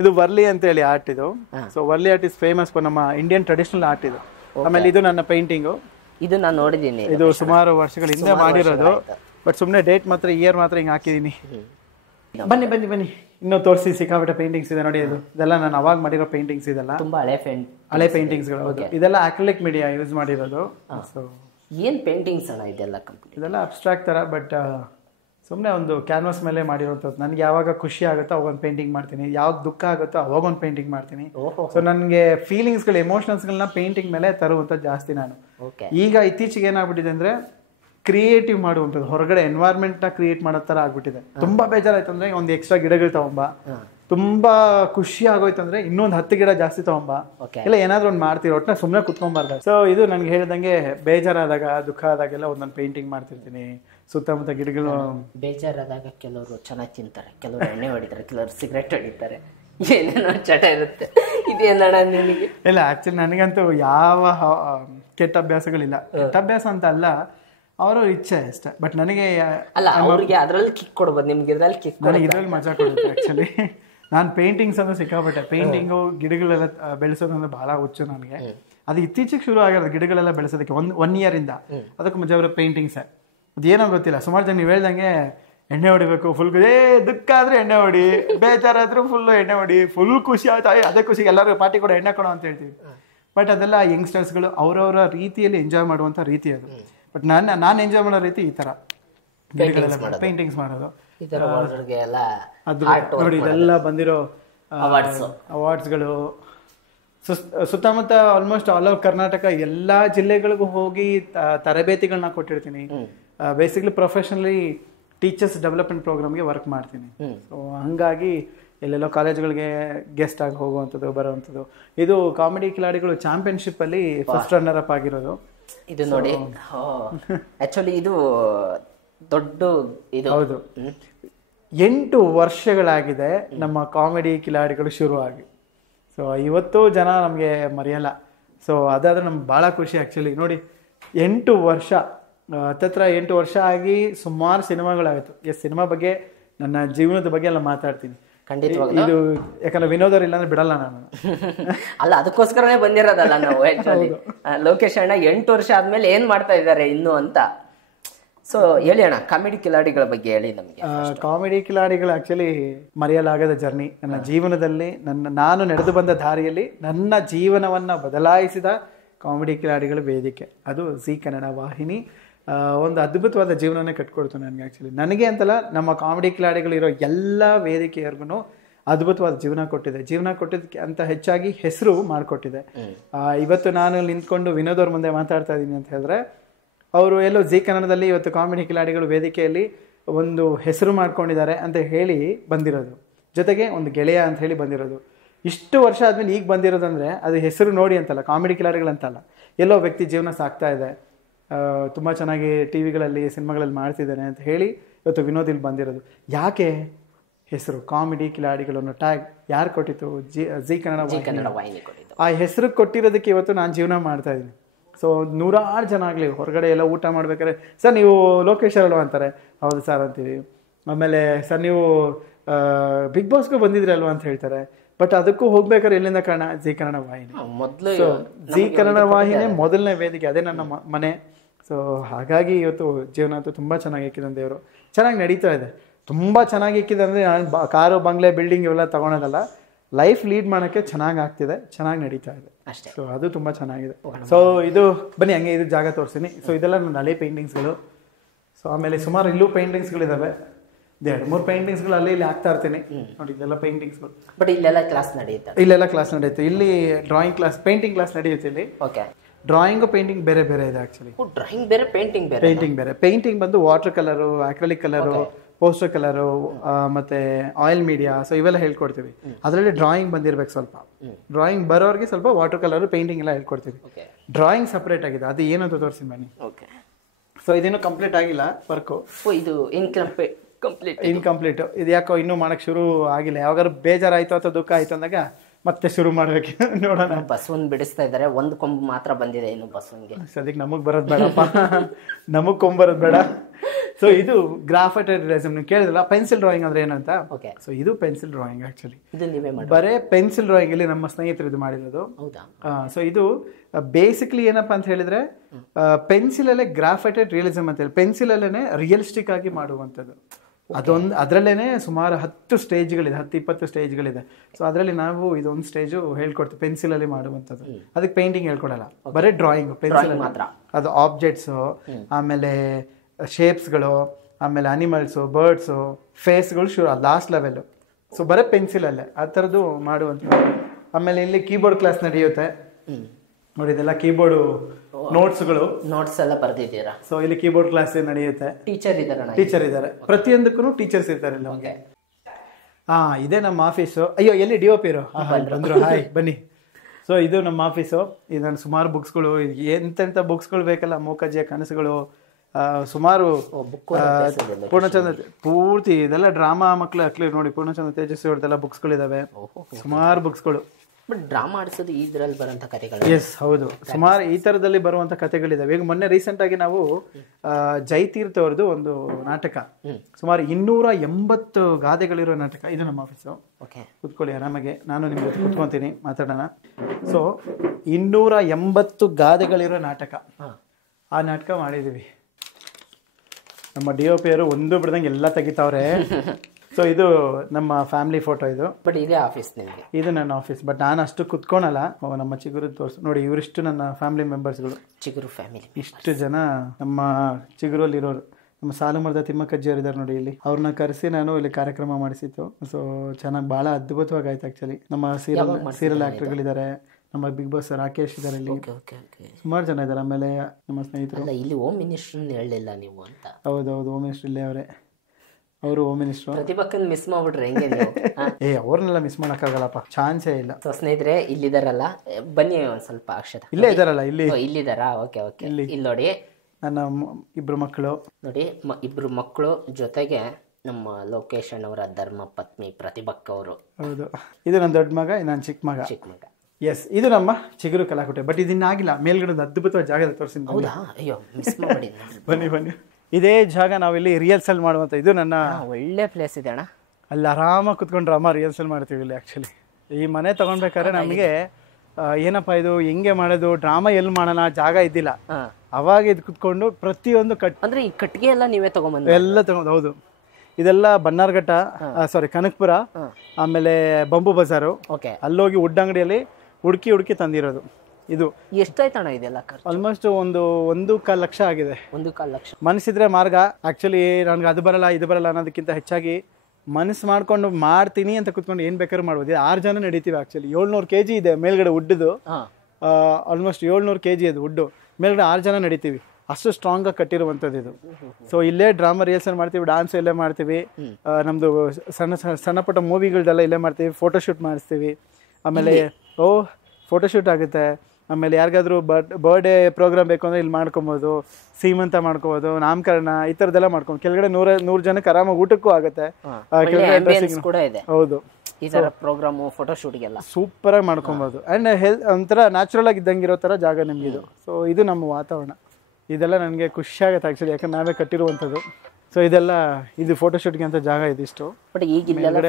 ಇದು ವರ್ಲಿ ಅಂತ ಹೇಳಿ ಆರ್ಟ್ ಇದು. So Warli art is famous for ನಮ್ಮ ಇಂಡಿಯನ್ ಟ್ರೆಡಿಷನಲ್ ಆರ್ಟ್ ಇದು. ಆಮೇಲೆ ಇದು ನನ್ನ ಪೇಂಟಿಂಗು. ಇದು ನಾನು ನೋಡಿದ್ದೀನಿ, ಇದು ಸುಮಾರು ವರ್ಷಗಳ ಹಿಂದೆ ಮಾಡಿರೋದು. ಬಟ್ ಸುಮ್ಮನೆ ಡೇಟ್ ಮಾತ್ರ, ಇಯರ್ ಮಾತ್ರ ಹಿಂಗೆ ಹಾಕಿದೀನಿ. ಬನ್ನಿ ಬನ್ನಿ ಬನ್ನಿ, ಇನ್ನೂ ತೋರಿಸಿ. ಸಿಕ್ಕಾಪಟ್ಟೆ ಪೇಂಟಿಂಗ್ಸ್ ಇದೆ ನೋಡಿ. ಇದೆಲ್ಲ ನಾನು ಅವಾಗ ಮಾಡಿರೋ ಪೇಂಟಿಂಗ್ಸ್. ಇದೆಲ್ಲ ತುಂಬಾ ಹಳೆ ಪೇಂಟಿಂಗ್ಸ್ಗಳು. ಇದೆಲ್ಲ ಅಕ್ರಿಲಿಕ್ ಮೀಡಿಯಾ ಯೂಸ್ ಮಾಡಿರೋದು. ಸೊ ಏನ್ ಪೇಂಟಿಂಗ್ಸ್ ಅಣ್ಣ ಇದೆಲ್ಲ? ಇದೆಲ್ಲ ಅಬ್ಸ್ಟ್ರಾಕ್ಟ್ ತರ, ಬಟ್ ಸುಮ್ಮನೆ ಒಂದು ಕ್ಯಾನ್ವಾಸ್ ಮೇಲೆ ಮಾಡಿರೋಂಥದ್ದು. ನನಗೆ ಯಾವಾಗ ಖುಷಿ ಆಗುತ್ತೋ ಅವಾಗ ಒಂದು ಪೇಂಟಿಂಗ್ ಮಾಡ್ತೀನಿ, ಯಾವಾಗ ದುಃಖ ಆಗುತ್ತೋ ಅವಾಗ ಒಂದು ಪೇಂಟಿಂಗ್ ಮಾಡ್ತೀನಿ. ಸೊ ನನಗೆ ಫೀಲಿಂಗ್ಸ್ಗಳು, ಎಮೋಷನ್ಸ್ಗಳನ್ನ ಪೇಂಟಿಂಗ್ ಮೇಲೆ ತರುವಂಥದ್ದು ಜಾಸ್ತಿ ನಾನು. ಈಗ ಇತ್ತೀಚೆಗೆ ಏನಾಗ್ಬಿಟ್ಟಿದೆ ಅಂದ್ರೆ ಕ್ರಿಯೇಟಿವ್ ಮಾಡುವಂಥದ್ದು, ಹೊರಗಡೆ ಎನ್ವೈರ್ಮೆಂಟ್ನ ಕ್ರಿಯೇಟ್ ಮಾಡೋ ಥರ ಆಗ್ಬಿಟ್ಟಿದೆ. ತುಂಬಾ ಬೇಜಾರಾಯ್ತು ಅಂದ್ರೆ ಒಂದು ಎಕ್ಸ್ಟ್ರಾ ಗಿಡಗಳು ತಗೊಂಬ, ತುಂಬಾ ಖುಷಿ ಆಗೋಯ್ತು ಅಂದ್ರೆ ಇನ್ನೊಂದು 10 ಗಿಡ ಜಾಸ್ತಿ ತಗೊಂಬ, ಇಲ್ಲ ಏನಾದ್ರು ಒಂದು ಮಾಡ್ತೀವಿ, ಒಟ್ಟಿನ ಸುಮ್ಮನೆ ಕುತ್ಕೊಂಬಾರ್ದು. ಸೊ ಇದು ನನ್ಗೆ ಹೇಳಿದಂಗೆ ಬೇಜಾರಾದಾಗ, ದುಃಖ ಆದಾಗೆಲ್ಲ ಒಂದೊಂದು ಪೇಂಟಿಂಗ್ ಮಾಡ್ತಿರ್ತೀನಿ. ಸುತ್ತಮುತ್ತ ಗಿಡಗಳು. ಬೇಜಾರಾದಾಗ ಕೆಲವರು ಚೆನ್ನಾಗಿ ತಿಂತಾರೆ, ಕೆಲವರು ಎಣ್ಣೆ ಹೊಡಿತಾರೆ, ಕೆಲವರು ಸಿಗರೆಟ್ ಹೊಡಿತಾರೆ, ಏನೇನೋ ಚಟ ಇರುತ್ತೆ. ಇದೇನಣ್ಣ ನಿನಗೆ? ಇಲ್ಲ ಆಕ್ಚುಲಿ ನನಗಂತೂ ಯಾವ ಕೆಟ್ಟ ಅಭ್ಯಾಸಗಳಿಲ್ಲ. ಕೆಟ್ಟ ಅಭ್ಯಾಸ ಅಂತ ಅಲ್ಲ, ಅವರು ಇಚ್ಛೆ ಅಷ್ಟೇ. ಬಟ್ ನನಗೆ ಅಲ್ಲ, ಅವ್ರಿಗೆ ಅದ್ರಲ್ಲಿ ಕಿಕ್ ಕೊಡ್ಬೋದು, ನಿಮ್ಗೆ ಇದ್ರಲ್ಲಿ ಕಿಕ್ ನನಗೆ ಇದ್ರಲ್ಲಿ ಮಜಾ ಕೊಡುತ್ತೆ ಆ್ಯಕ್ಚುಲಿ. ನಾನು ಪೇಂಟಿಂಗ್ಸ್ ಅಂದ್ರೆ ಸಿಕ್ಕಾಪಟ್ಟೆ. ಪೇಂಟಿಂಗು, ಗಿಡಗಳೆಲ್ಲ ಬೆಳೆಸೋದಂದ್ರೆ ಬಹಳ ಹುಚ್ಚು ನನಗೆ. ಅದು ಇತ್ತೀಚೆಗೆ ಶುರು ಆಗಿರೋದು ಗಿಡಗಳೆಲ್ಲ ಬೆಳೆಸೋದಕ್ಕೆ 1 year ಇಂದ. ಅದಕ್ಕೆ ಮುಂಚೆ ಅವರ ಪೇಂಟಿಂಗ್ಸೇ. ಅದೇನೋ ಗೊತ್ತಿಲ್ಲ, ಸುಮಾರು ಜನ ನೀವು ಹೇಳ್ದಂಗೆ ಎಣ್ಣೆ ಹೊಡಿಬೇಕು, ಫುಲ್ ದುಃಖ ಆದ್ರೆ ಎಣ್ಣೆ ಹೊಡಿ, ಬೇಜಾರಾದ್ರೂ ಫುಲ್ ಎಣ್ಣೆ ಹೊಡಿ, ಫುಲ್ ಖುಷಿ ಆಯ್ತು ಅದೇ ಖುಷಿಗೆ ಎಲ್ಲರಿಗೂ ಪಾರ್ಟಿ ಕೊಡೋ, ಎಣ್ಣೆ ಕೊಡೋ ಅಂತ ಹೇಳ್ತೀವಿ. ಬಟ್ ಅದೆಲ್ಲ ಯಂಗ್ಸ್ಟರ್ಸ್ಗಳು ಅವರವರ ರೀತಿಯಲ್ಲಿ ಎಂಜಾಯ್ ಮಾಡುವಂಥ ರೀತಿ ಅದು. ಬಟ್ ನಾನು ಎಂಜಾಯ್ ಮಾಡೋ ರೀತಿ ಈ ಥರ ಗಿಡಗಳೆಲ್ಲ ಪೇಂಟಿಂಗ್ಸ್ ಮಾಡೋದು. ಅದು ನೋಡಿ, ಇದೆಲ್ಲ ಬಂದಿರೋ ಅವಾರ್ಡ್ಸ್ಗಳು. ಸುತ್ತಮುತ್ತ ಆಲ್ಮೋಸ್ಟ್ ಆಲ್ ಓವರ್ ಕರ್ನಾಟಕ ಎಲ್ಲಾ ಜಿಲ್ಲೆಗಳಿಗೂ ಹೋಗಿ ತರಬೇತಿಗಳನ್ನ ಕೊಟ್ಟಿರ್ತೀನಿ. ಬೇಸಿಕ್ಲಿ ಪ್ರೊಫೆಷನಲಿ ಟೀಚರ್ಸ್ ಡೆವಲಪ್ಮೆಂಟ್ ಪ್ರೋಗ್ರಾಮ್ಗೆ ವರ್ಕ್ ಮಾಡ್ತೀನಿ. ಸೊ ಹಂಗಾಗಿ ಎಲ್ಲೆಲ್ಲೋ ಕಾಲೇಜ್ಗಳಿಗೆ ಗೆಸ್ಟ್ ಆಗಿ ಹೋಗುವಂಥದ್ದು, ಬರುವಂಥದ್ದು. ಇದು ಕಾಮಿಡಿ ಕಿಲಾಡಿಗಳು ಚಾಂಪಿಯನ್ಶಿಪ್ ಅಲ್ಲಿ ಫಸ್ಟ್ ರನ್ನರ್ ಅಪ್ ಆಗಿರೋದು. ಇದು ನೋಡಿ, ಆಕ್ಚುಲಿ ಇದು ದೊಡ್ಡ ಇದು. ಹೌದು, 8 ವರ್ಷಗಳಾಗಿದೆ ನಮ್ಮ ಕಾಮಿಡಿ ಕಿಲಾಡಿಗಳು ಶುರು ಆಗಿ. ಸೊ ಇವತ್ತು ಜನ ನಮಗೆ ಮರೆಯಲ್ಲ. ಸೊ ಅದಾದ್ರೆ ನಮ್ಗೆ ಭಾಳ ಖುಷಿ ಆ್ಯಕ್ಚುಲಿ. ನೋಡಿ, 8 ವರ್ಷ, ಹತ್ತತ್ರ 8 ವರ್ಷ ಆಗಿ ಸುಮಾರು ಸಿನಿಮಾಗಳಾಯಿತು. ಸಿನಿಮಾ ಬಗ್ಗೆ, ನನ್ನ ಜೀವನದ ಬಗ್ಗೆ ಎಲ್ಲ ಮಾತಾಡ್ತೀನಿ ಖಂಡಿತವಾಗ್ಲೂ. ಇದು ಯಾಕಂದ್ರೆ ವಿನೋದವ್ರು ಇಲ್ಲಾಂದ್ರೆ ಬಿಡಲ್ಲ ನಾನು. ಅಲ್ಲ, ಅದಕ್ಕೋಸ್ಕರನೇ ಬಂದಿರೋದಲ್ಲ ನಾವು ಆಕ್ಚುಲಿ. ಲೋಕೇಶ್ ಅಣ್ಣ 8 ವರ್ಷ ಆದ್ಮೇಲೆ ಏನ್ ಮಾಡ್ತಾ ಇದ್ದಾರೆ ಇನ್ನು ಅಂತ. ಸೊ ಹೇಳಿ ಅಣ್ಣ, ಕಾಮಿಡಿ ಕಿಲಾಡಿಗಳ ಬಗ್ಗೆ ಹೇಳಿ ನಮಗೆ. ಕಾಮಿಡಿ ಕಿಲಾಡಿಗಳು ಆಕ್ಚುಲಿ ಮರೆಯಲಾಗದ ಜರ್ನಿ ನನ್ನ ಜೀವನದಲ್ಲಿ. ನಾನು ನಡೆದು ಬಂದ ದಾರಿಯಲ್ಲಿ ನನ್ನ ಜೀವನವನ್ನ ಬದಲಾಯಿಸಿದ ಕಾಮಿಡಿ ಕಿಲಾಡಿಗಳ ವೇದಿಕೆ, ಅದು ಜೀ ಕನ್ನಡ ವಾಹಿನಿ. ಒಂದು ಅದ್ಭುತವಾದ ಜೀವನನೇ ಕಟ್ಕೊಡ್ತು ನನಗೆ ಆ್ಯಕ್ಚುಲಿ. ನನಗೆ ಅಂತಲ್ಲ, ನಮ್ಮ ಕಾಮಿಡಿ ಕಿಲಾಡಿಗಳಿರೋ ಎಲ್ಲ ವೇದಿಕೆಯವ್ರಿಗೂ ಅದ್ಭುತವಾದ ಜೀವನ ಕೊಟ್ಟಿದೆ. ಜೀವನ ಕೊಟ್ಟಿದ್ದಕ್ಕೆ ಅಂತ ಹೆಚ್ಚಾಗಿ ಹೆಸರು ಮಾಡಿಕೊಟ್ಟಿದೆ. ಇವತ್ತು ನಾನು ನಿಂತ್ಕೊಂಡು ವಿನೋದ್ ಅವ್ರ ಮುಂದೆ ಮಾತಾಡ್ತಾ ಇದ್ದೀನಿ ಅಂತ ಹೇಳಿದ್ರೆ, ಅವರು ಎಲ್ಲೋ ಜೀ ಕನ್ನಡದಲ್ಲಿ ಇವತ್ತು ಕಾಮಿಡಿ ಕಿಲಾಡಿಗಳು ವೇದಿಕೆಯಲ್ಲಿ ಒಂದು ಹೆಸರು ಮಾಡ್ಕೊಂಡಿದ್ದಾರೆ ಅಂತ ಹೇಳಿ ಬಂದಿರೋದು. ಜೊತೆಗೆ ಒಂದು ಗೆಳೆಯ ಅಂತ ಹೇಳಿ ಬಂದಿರೋದು. ಇಷ್ಟು ವರ್ಷ ಆದ್ಮೇಲೆ ಈಗ ಬಂದಿರೋದಂದ್ರೆ ಅದು ಹೆಸರು ನೋಡಿ ಅಂತಲ್ಲ, ಕಾಮಿಡಿ ಕಿಲಾಡಿಗಳಂತಲ್ಲ, ಎಲ್ಲೋ ವ್ಯಕ್ತಿ ಜೀವನ ಸಾಕ್ತಾ ಇದೆ, ತುಂಬ ಚೆನ್ನಾಗಿ ಟಿವಿಗಳಲ್ಲಿ ಸಿನಿಮಾಗಳಲ್ಲಿ ಮಾಡ್ತಿದ್ದಾನೆ ಅಂತ ಹೇಳಿ ಇವತ್ತು ವಿನೋದ್ ಇಲ್ಲಿ ಬಂದಿರೋದು. ಯಾಕೆ ಹೆಸರು ಕಾಮಿಡಿ ಕಿಲಾಡಿಗಳು ಅನ್ನೋ ಟ್ಯಾಗ್ ಯಾರು ಕೊಟ್ಟಿತ್ತು? ಜೀ ಕನ್ನಡ ವಾಹಿನಿ. ಆ ಹೆಸರು ಕೊಟ್ಟಿರೋದಕ್ಕೆ ಇವತ್ತು ನಾನು ಜೀವನ ಮಾಡ್ತಾ ಇದ್ದೀನಿ. ಸೊ 100 ಜನ ಆಗಲಿ ಹೊರಗಡೆ ಎಲ್ಲ ಊಟ ಮಾಡ್ಬೇಕಾದ್ರೆ, ಸರ್ ನೀವು ಲೋಕೇಶ್ ಅಲ್ವಾ ಅಂತಾರೆ. ಹೌದು ಸರ್ ಅಂತೀವಿ. ಆಮೇಲೆ ಸರ್ ನೀವು ಬಿಗ್ ಬಾಸ್ಗೂ ಬಂದಿದ್ರಿ ಅಲ್ವಾ ಅಂತ ಹೇಳ್ತಾರೆ. ಬಟ್ ಅದಕ್ಕೂ ಹೋಗ್ಬೇಕಾದ್ರೆ ಎಲ್ಲಿಂದ ಕಾರಣ? ಜೀ ಕನ್ನಡ ವಾಹಿನಿ. ಸೊ ಜೀ ಕನ್ನಡ ವಾಹಿನಿ ಮೊದಲನೇ ವೇದಿಕೆ, ಅದೇ ನನ್ನ ಮನೆ. ಸೊ ಹಾಗಾಗಿ ಇವತ್ತು ಜೀವನ ಅಂತೂ ತುಂಬ ಚೆನ್ನಾಗಿ ಇಕ್ಕಿದಂತೆ ದೇವರು. ಚೆನ್ನಾಗಿ ನಡೀತಾ ಇದೆ, ತುಂಬ ಚೆನ್ನಾಗಿ ಇಕ್ಕಿದೆ. ಅಂದರೆ ನಾನು ಕಾರು, ಬಂಗ್ಲೆ, ಬಿಲ್ಡಿಂಗ್ ಇವೆಲ್ಲ ತೊಗೊಳೋದಲ್ಲ, ಲೈಫ್ ಲೀಡ್ ಮಾಡೋಕ್ಕೆ ಚೆನ್ನಾಗಿ ಆಗ್ತಿದೆ, ಚೆನ್ನಾಗಿ ನಡೀತಾ ಇದೆ ಅಷ್ಟೇ. ಸೊ ಅದು ತುಂಬ ಚೆನ್ನಾಗಿದೆ. ಸೊ ಇದು ಬನ್ನಿ ಹಂಗೆ ಇದು ಜಾಗ ತೋರಿಸ್ತೀನಿ. ಸೊ ಇದೆಲ್ಲ ನನ್ನ ಹಳೆ ಪೇಂಟಿಂಗ್ಸ್ಗಳು. ಸೊ ಆಮೇಲೆ ಸುಮಾರು ಇಲ್ಲೂ ಪೇಂಟಿಂಗ್ಸ್ಗಳಿದ್ದಾವೆ. 2-3 ಪೇಂಟಿಂಗ್ಸ್ಗಳು ಅಲ್ಲಿ ಇಲ್ಲಿ ಹಾಕ್ತಾ ಇರ್ತೀನಿ ನೋಡಿ. ಇದೆಲ್ಲ ಪೇಂಟಿಂಗ್ಸ್ಗಳು. ಬಟ್ ಇಲ್ಲೆಲ್ಲ ಕ್ಲಾಸ್ ನಡೆಯುತ್ತೆ? ಇಲ್ಲೆಲ್ಲ ಕ್ಲಾಸ್ ನಡೆಯುತ್ತೆ. ಇಲ್ಲಿ ಡ್ರಾಯಿಂಗ್ ಕ್ಲಾಸ್, ಪೇಂಟಿಂಗ್ ಕ್ಲಾಸ್ ನಡೆಯುತ್ತೆ ಇಲ್ಲಿ. ಓಕೆ. ಡ್ರಾಯಿಂಗು ಪೇಂಟಿಂಗ್ ಬೇರೆ ಬೇರೆ ಇದೆ ಆ್ಯಕ್ಚುಲಿ. ಡ್ರಾಯಿಂಗ್ ಬೇರೆ, ಪೇಂಟಿಂಗ್ ಬೇರೆ. ಪೇಂಟಿಂಗ್ ಬೇರೆ. ಪೇಂಟಿಂಗ್ ಬಂದು water colour, acrylic colour, poster colour, ಮತ್ತೆ ಆಯಿಲ್ ಮೀಡಿಯಾ, ಸೊ ಇವೆಲ್ಲ ಹೇಳ್ಕೊಡ್ತೀವಿ. ಅದರಲ್ಲಿ ಡ್ರಾಯಿಂಗ್ ಬಂದಿರ್ಬೇಕು ಸ್ವಲ್ಪ. ಡ್ರಾಯಿಂಗ್ ಬರೋರಿಗೆ ಸ್ವಲ್ಪ ವಾಟರ್ ಕಲರು, ಪೇಂಟಿಂಗ್ ಎಲ್ಲ ಹೇಳ್ಕೊಡ್ತೀವಿ. ಡ್ರಾಯಿಂಗ್ ಸಪ್ರೇಟ್ ಆಗಿದೆ, ಅದು ಏನಂತ ತೋರಿಸಿ ಬನ್ನಿ. ಓಕೆ. ಸೊ ಇದೇನು ಕಂಪ್ಲೀಟ್ ಆಗಿಲ್ಲ ವರ್ಕು. ಇದು ಇನ್ಕಂಪ್ಲೀಟ್. ಇದು ಯಾಕೋ ಇನ್ನೂ ಮಾಡಕ್ಕೆ ಶುರು ಆಗಿಲ್ಲ. ಯಾವಾಗಾದ್ರು ಬೇಜಾರಾಯ್ತು ಅಥವಾ ದುಃಖ ಆಯ್ತು ಅಂದಾಗ ಮತ್ತೆ ಶುರು ಮಾಡ್ಬೇಕು. ನೋಡೋಣ. ಬಸವನ್ ಬಿಡಿಸ್ತಾ ಇದ್ದಾರೆ, ಒಂದು ಕೊಂಬು ಮಾತ್ರ ಬಂದಿದೆ ಇನ್ನು ಬಸವನ್ಗೆ. ಸದ್ಯಕ್ಕೆ ನಮಗ್ ಬರೋದು ಬೇಡಪ್ಪ, ನಮಗ್ ಕೊಂಬರೋದು ಬೇಡ. ಸೊ ಇದು ಗ್ರಾಫೈಟ್ ರಿಯಲಿಸಮ್. ನೀವು ಕೇಳಿದ್ರಲ್ಲ ಪೆನ್ಸಿಲ್ ಡ್ರಾಯಿಂಗ್ ಅಂದ್ರೆ ಏನಂತ. ಸೊ ಇದು ಪೆನ್ಸಿಲ್ ಡ್ರಾಯಿಂಗ್ ಆಕ್ಚುಲಿ. ಬರೇ ಪೆನ್ಸಿಲ್ ಡ್ರಾಯಿಂಗ್ ಇಲ್ಲಿ ನಮ್ಮ ಸ್ನೇಹಿತರು ಇದು ಮಾಡಿರೋದು. ಸೊ ಇದು ಬೇಸಿಕ್ಲಿ ಏನಪ್ಪಾ ಅಂತ ಹೇಳಿದ್ರೆ, ಪೆನ್ಸಿಲ್ ಅಲ್ಲೇ ಗ್ರಾಫೈಟೆಡ್ ರಿಯಲಿಸಮ್ ಅಂತ ಹೇಳಿ, ಪೆನ್ಸಿಲ್ ಅಲ್ಲೇನೆ ರಿಯಲಿಸ್ಟಿಕ್ ಆಗಿ ಮಾಡುವಂಥದ್ದು. ಅದರಲ್ಲೇನೆ ಸುಮಾರು 10 ಸ್ಟೇಜ್ಗಳಿದೆ, 10-20 ಸ್ಟೇಜ್ಗಳಿದೆ. ಸೊ ಅದರಲ್ಲಿ ನಾವು ಇದೊಂದು ಸ್ಟೇಜು ಹೇಳ್ಕೊಡ್ತೀವಿ ಪೆನ್ಸಿಲ್ ಅಲ್ಲಿ ಮಾಡುವಂಥದ್ದು. ಅದಕ್ಕೆ ಪೇಂಟಿಂಗ್ ಹೇಳ್ಕೊಡಲ್ಲ, ಬರೀ ಡ್ರಾಯಿಂಗ್ ಪೆನ್ಸಿಲ್ ಮಾತ್ರ. ಅದು ಆಬ್ಜೆಕ್ಟ್ಸು, ಆಮೇಲೆ ಶೇಪ್ಸ್ಗಳು, ಆಮೇಲೆ ಅನಿಮಲ್ಸು, ಬರ್ಡ್ಸು, ಫೇಸ್ಗಳು ಶುರು ಲಾಸ್ಟ್ ಲೆವೆಲ್ಲು. ಸೊ ಬರೀ ಪೆನ್ಸಿಲಲ್ಲೇ ಆ ಥರದ್ದು ಮಾಡುವಂಥದ್ದು. ಆಮೇಲೆ ಇಲ್ಲಿ ಕೀಬೋರ್ಡ್ ಕ್ಲಾಸ್ ನಡೆಯುತ್ತೆ ನೋಡಿ. ಇದೆಲ್ಲ ಕೀಬೋರ್ಡ್ ನೋಟ್ಸ್ ಎಲ್ಲ ಬರ್ದಿದ್ದೀರಾ. ಸೊ ಇಲ್ಲಿ ಕೀಬೋರ್ಡ್ ಕ್ಲಾಸ್ ನಡೆಯುತ್ತೆ. ಟೀಚರ್ ಇದ್ದಾರೆ, ಪ್ರತಿಯೊಂದಕ್ಕೂ ಟೀಚರ್ಸ್ ಇರ್ತಾರೆ ನಮಗೆ. ಇದೇ ನಮ್ಮ ಆಫೀಸು. ಅಯ್ಯೋ ಎಲ್ಲಿ DOP ಇರೋ ಬಂದ್ರು. ಹಾಯ್ ಬನ್ನಿ. ಸೊ ಇದು ನಮ್ಮ ಆಫೀಸು. ಇದು ನನ್ನ ಸುಮಾರು ಬುಕ್ಸ್ಗಳು, ಎಂತೆಂಥ ಬುಕ್ಸ್ಗಳು ಬೇಕಲ್ಲ, ಮೂಕಜ್ಜಿಯ ಕನಸುಗಳು, ಸುಮಾರು ಪೂರ್ಣಚಂದ್ರ ಪೂರ್ತಿ ಇದೆಲ್ಲ ಡ್ರಾಮಾ ಮಕ್ಕಳು ನೋಡಿ. ಪೂರ್ಣಚಂದ್ರ ತೇಜಸ್ವಿ ಅವ್ರದ್ದೆಲ್ಲ ಬುಕ್ಸ್ಗಳಿದಾವೆ, ಸುಮಾರು ಬುಕ್ಸ್ಗಳು. ಬಟ್ ಡ್ರಾಮಾ ಆಡಿಸೋದು ಇದ್ರಲ್ಲಿ ಬರೋಂಥ ಕಥೆಗಳು. ಎಸ್, ಹೌದು. ಸುಮಾರು ಈ ಥರದಲ್ಲಿ ಬರುವಂಥ ಕಥೆಗಳಿದ್ದಾವೆ. ಈಗ ಮೊನ್ನೆ ರೀಸೆಂಟಾಗಿ ನಾವು ಜೈತೀರ್ಥ ಅವ್ರದ್ದು ಒಂದು ನಾಟಕ, ಸುಮಾರು 280 ಗಾದೆಗಳಿರೋ ನಾಟಕ. ಇದು ನಮ್ಮ ಆಫೀಸು. ಓಕೆ, ಕೂತ್ಕೊಳ್ಳಿ ಆರಾಮಾಗೆ, ನಾನು ನಿಮ್ಮ ಜೊತೆ ಕೂತ್ಕೊತೀನಿ, ಮಾತಾಡೋಣ. ಸೊ 280 ಗಾದೆಗಳಿರೋ ನಾಟಕ, ಆ ನಾಟಕ ಮಾಡಿದ್ದೀವಿ. ನಮ್ಮ DOP ಅವರು ಒಂದು ಬಿಡ್ದಂಗೆ ಎಲ್ಲ ತೆಗಿತಾವ್ರೆ. ಸೊ ಇದು ನಮ್ಮ ಫ್ಯಾಮಿಲಿ ಫೋಟೋ. ಇದು ಬಟ್ ಇದೇ ಆಫೀಸ್ ನಿಮಗೆ? ಇದು ನನ್ನ ಆಫೀಸ್. ಬಟ್ ನಾನು ಅಷ್ಟು ಕುತ್ಕೊಳಲ್ಲ. ನಮ್ಮ ಚಿಗುರು ತೋರಿಸು ನೋಡಿ. ಇವರಿಷ್ಟು ನನ್ನ ಫ್ಯಾಮಿಲಿ ಮೆಂಬರ್ಸ್ಗಳು. ಚಿಗುರು ಫ್ಯಾಮಿಲಿ ಇಷ್ಟು ಜನ ನಮ್ಮ ಚಿಗುರಲ್ಲಿ ಇರೋರು. ನಮ್ಮ ಸಾಲುಮರದ ತಿಮ್ಮಕ್ಕಜ್ಜಿಯವರು ಇದ್ದಾರೆ ನೋಡಿ ಇಲ್ಲಿ. ಅವ್ರನ್ನ ಕರೆಸಿ ನಾನು ಇಲ್ಲಿ ಕಾರ್ಯಕ್ರಮ ಮಾಡಿಸಿತ್ತು. ಸೊ ಚೆನ್ನಾಗಿ ಭಾಳ ಅದ್ಭುತವಾಗಿ ಆಯ್ತು ಆ್ಯಕ್ಚುಲಿ. ನಮ್ಮ ಸೀರಿಯಲ್ ಆ್ಯಕ್ಟರ್ಗಳಿದ್ದಾರೆ. ನಮ್ಮ ಬಿಗ್ ಬಾಸ್ ರಾಕೇಶ್ ಇದ್ದಾರೆ ಇಲ್ಲಿ. ಸುಮಾರು ಜನ ಇದ್ದಾರೆ. ಆಮೇಲೆ ನಮ್ಮ ಸ್ನೇಹಿತರು. ಇಲ್ಲಿ ಹೋಮ್ ಮಿನಿಸ್ಟರ್ ಹೇಳಿಲ್ಲ ನೀವು ಅಂತ? ಹೌದೌದು, ಹೋಮ್ ಮಿನಿಸ್ಟರ್ ಇಲ್ಲೇ ಅವರೇ. ಅವರು ಹೋಮ್ ಮಿನಿಸ್ಟರ್. ಪ್ರತಿಭಕ್ಕನ್ ಮಿಸ್ ಮಾಡ್ಬಿಟ್ರೆ ಹೆಂಗೆ ನೀವು? ಅವ್ರನ್ನೆಲ್ಲ ಮಿಸ್ ಮಾಡೋಕ್ಕಾಗಲ್ಲಪ್ಪ, ಚಾನ್ಸೇ ಇಲ್ಲ. ಸೊ ಸ್ನೇಹಿತರೆ, ಇಲ್ಲಿದಾರಲ್ಲ, ಬನ್ನಿ ಒಂದ್ ಸ್ವಲ್ಪ ಅಕ್ಷತ. ಇಲ್ಲೇ ಇದ್ದಾರಲ್ಲ ಇಲ್ಲಿ. ಇಲ್ಲಿದಾರಾ? Okay okay. ಇಲ್ಲಿ ನೋಡಿ, ನನ್ನ ಇಬ್ರು ಮಕ್ಕಳು ನೋಡಿ, ಇಬ್ರು ಮಕ್ಕಳು ಜೊತೆಗೆ ನಮ್ಮ ಲೋಕೇಶ್ ಅವರ ಧರ್ಮ ಪತ್ನಿ ಪ್ರತಿಭಕ್ಕ ಅವರು. ಹೌದು, ಇದು ನನ್ನ ದೊಡ್ಡ ಮಗ, ನನ್ನ ಚಿಕ್ಕ ಮಗ. ಎಸ್, ಇದು ನಮ್ಮ ಚಿಗುರು ಕಲಾಕುಟೆ. ಬಟ್ ಇದನ್ನಾಗಿಲ್ಲ, ಮೇಲ್ಗಡೆ ಅದ್ಭುತವಾದ ಜಾಗದಲ್ಲಿ ತೋರಿಸಿದ್ದು. ಹೌದಾ? ಅಯ್ಯೋ, ಮಿಸ್ ಮಾಡಿ. ಬನ್ನಿ ಬನ್ನಿ, ಇದೇ ಜಾಗ ನಾವಿಲ್ಲಿ ರಿಹರ್ಸಲ್ ಮಾಡುವಂಥ. ಇದು ನನ್ನ ಒಳ್ಳೆ ಪ್ಲೇಸ್ ಇದೆ ಅಣ್ಣ. ಅಲ್ಲಿ ಆರಾಮಾಗಿ ಕುತ್ಕೊಂಡು ಡ್ರಾಮಾ ರಿಹರ್ಸಲ್ ಮಾಡ್ತೀವಿ ಇಲ್ಲಿ. ಆ್ಯಕ್ಚುಲಿ ಈ ಮನೆ ತೊಗೊಳ್ಬೇಕಾದ್ರೆ ನಮಗೆ ಏನಪ್ಪ ಇದು ಹೆಂಗೆ ಮಾಡೋದು, ಡ್ರಾಮಾ ಎಲ್ಲಿ ಮಾಡೋಣ, ಜಾಗ ಇದ್ದಿಲ್ಲ. ಅವಾಗ ಇದು ಕುತ್ಕೊಂಡು ಪ್ರತಿಯೊಂದು ಅಂದ್ರೆ ಈ ಕಟ್ಟಿಗೆ ಎಲ್ಲ ನೀವೇ ತಗೊಂಡ್ಬಂದು? ಎಲ್ಲ ತಗೊಂಡು. ಹೌದು, ಇದೆಲ್ಲ ಬನ್ನಾರ್ಘಟ್ಟ, ಸಾರಿ ಕನಕಪುರ, ಆಮೇಲೆ ಬಂಬು ಬಜಾರು. ಅಲ್ಲೋಗಿ ವುಡ್ ಅಂಗಡಿಯಲ್ಲಿ ಹುಡುಕಿ ತಂದಿರೋದು. ಇದು ಎಷ್ಟಾಯ್ತಣ್ಣ ಇದೆಲ್ಲ? ಆಲ್ಮೋಸ್ಟ್ 1.25 ಲಕ್ಷ ಆಗಿದೆ. 1.25 ಲಕ್ಷ. ಮನಸ್ಸಿದ್ರೆ ಮಾರ್ಗ. ಆ್ಯಕ್ಚುಲಿ ನನಗೆ ಅದು ಬರಲ್ಲ ಇದು ಬರಲ್ಲ ಅನ್ನೋದಕ್ಕಿಂತ ಹೆಚ್ಚಾಗಿ ಮನಸ್ಸು ಮಾಡ್ಕೊಂಡು ಮಾಡ್ತೀನಿ ಅಂತ ಕುತ್ಕೊಂಡು ಏನು ಬೇಕಾದ್ರೂ ಮಾಡ್ಬೋದು. 6 ಜನ ನಡೀತೀವಿ. ಆ್ಯಕ್ಚುಲಿ 700 kg ಇದೆ ಮೇಲ್ಗಡೆ ವುಡ್ದು. ಆಲ್ಮೋಸ್ಟ್ 700 kg ಅದು ವುಡ್ಡು. ಮೇಲ್ಗಡೆ 6 ಜನ ನಡೀತೀವಿ. ಅಷ್ಟು ಸ್ಟ್ರಾಂಗಾಗಿ ಕಟ್ಟಿರುವಂಥದ್ದು ಇದು. ಸೊ ಇಲ್ಲೇ ಡ್ರಾಮಾ ರಿಹರ್ಸಲ್ ಮಾಡ್ತೀವಿ, ಡಾನ್ಸ್ ಇಲ್ಲೇ ಮಾಡ್ತೀವಿ, ನಮ್ಮದು ಸಣ್ಣ ಪುಟ್ಟ ಮೂವಿಗಳ್ದೆಲ್ಲ ಇಲ್ಲೇ ಮಾಡ್ತೀವಿ, ಫೋಟೋಶೂಟ್ ಮಾಡಿಸ್ತೀವಿ. ಆಮೇಲೆ ಫೋಟೋಶೂಟ್ ಆಗುತ್ತೆ. ಆಮೇಲೆ ಯಾರಿಗಾದ್ರೂ ಬರ್ಡೇ ಪ್ರೋಗ್ರಾಮ್ ಬೇಕು ಅಂದರೆ ಇಲ್ಲಿ ಮಾಡ್ಕೊಬೋದು, ಸೀಮಂತ ಮಾಡ್ಕೋಬೋದು, ನಾಮಕರಣ, ಈ ಥರದ್ದೆಲ್ಲ ಮಾಡ್ಕೊಂಡು ಕೆಳಗಡೆ 100 ಜನಕ್ಕೆ ಆರಾಮಾಗಿ ಊಟಕ್ಕೂ ಆಗುತ್ತೆ. ಹೌದು, ಈ ಥರ ಪ್ರೋಗ್ರಾಮು ಫೋಟೋಶೂಟ್ಗೆಲ್ಲ ಸೂಪರಾಗಿ ಮಾಡ್ಕೊಬೋದು. ಆ್ಯಂಡ್ ಒಂಥರ ನ್ಯಾಚುರಲ್ ಆಗಿ ಇದ್ದಂಗೆ ಇರೋ ಥರ ಜಾಗ ನಿಮಗಿದು. ಸೊ ಇದು ನಮ್ಮ ವಾತಾವರಣ. ಇದೆಲ್ಲ ನನಗೆ ಖುಷಿ ಆಗುತ್ತೆ ಆ್ಯಕ್ಚುಲಿ, ಯಾಕಂದ್ರೆ ನಾವೇ ಕಟ್ಟಿರುವಂಥದ್ದು. ಸೊ ಇದೆಲ್ಲ ಇದು ಫೋಟೋಶೂಟ್ಗೆ ಅಂತ ಜಾಗ ಇದಿಷ್ಟು. ಬಟ್ ಈಗ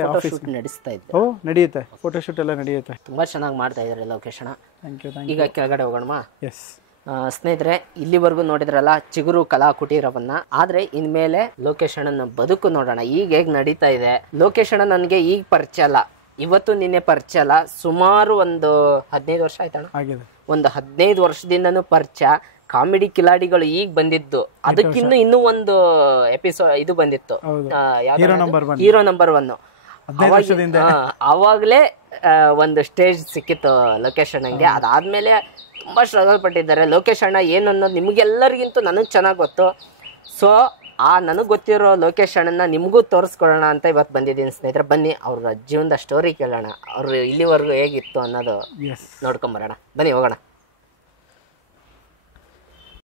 ಫೋಟೋಶೂಟ್ ನಡೆಸ್ತಾ ಇತ್ತು? ನಡೆಯುತ್ತೆ, ಫೋಟೋಶೂಟ್ ಎಲ್ಲ ನಡೆಯುತ್ತೆ. ತುಂಬಾ ಚೆನ್ನಾಗಿ ಮಾಡ್ತಾ ಇದ್ದಾರೆ ಲೊಕೇಶನ್. Thank you. ಈಗ ಕೆಳಗಡೆ ಹೋಗೋಣ. ಎಸ್ ಸ್ನೇಹಿತರೆ, ಇಲ್ಲಿವರೆಗೂ ನೋಡಿದ್ರಲ್ಲ ಚಿಗುರು ಕಲಾ ಕುಟೀರವನ್ನ. ಆದ್ರೆ ಇನ್ಮೇಲೆ ಲೊಕೇಶನ್ ಅನ್ನ ಬದುಕು ನೋಡೋಣ. ಈಗ ಹೇಗ್ ನಡೀತಾ ಇದೆ ಲೊಕೇಶನ್ ನನಗೆ ಈಗ ಪರಿಚಯ ಅಲ್ಲ, ಇವತ್ತು ನಿನ್ನೆ ಪರಿಚಯ ಅಲ್ಲ, ಸುಮಾರು ಒಂದು 15 ವರ್ಷ ಆಯ್ತಣ್ಣ. ಒಂದು 15 ವರ್ಷದಿಂದನೂ ಪರಿಚಯ. ಕಾಮಿಡಿ ಕಿಲಾಡಿಗಳು ಈಗ ಬಂದಿದ್ದು, ಅದಕ್ಕಿನ್ನು ಇನ್ನೂ ಒಂದು ಎಪಿಸೋಡ್ ಇದು ಬಂದಿತ್ತು, ಹೀರೋ ನಂಬರ್ 1. ಅವಾಗಲೇ ಒಂದು ಸ್ಟೇಜ್ ಸಿಕ್ಕಿತ್ತು ಲೊಕೇಶನ್ ಹಂಗೆ. ಅದಾದ್ಮೇಲೆ ತುಂಬಾ ಸ್ಟ್ರಗಲ್ ಪಟ್ಟಿದ್ದಾರೆ. ಲೊಕೇಶನ್ ಏನು ಅನ್ನೋದು ನಿಮ್ಗೆಲ್ಲರಿಗಿಂತೂ ನನಗೆ ಚೆನ್ನಾಗಿ ಗೊತ್ತು. ಸೊ ನನಗೆ ಗೊತ್ತಿರೋ ಲೊಕೇಶನ್ನ ನಿಮಗೂ ತೋರಿಸ್ಕೊಡೋಣ ಅಂತ ಇವತ್ತು ಬಂದಿದ್ದೀನಿ ಸ್ನೇಹಿತರೆ. ಬನ್ನಿ ಅವ್ರ ಜೀವನದ ಸ್ಟೋರಿ ಕೇಳೋಣ, ಅವ್ರು ಇಲ್ಲಿವರೆಗೂ ಹೇಗಿತ್ತು ಅನ್ನೋದು ನೋಡ್ಕೊಂಬರೋಣ. ಬನ್ನಿ ಹೋಗೋಣ.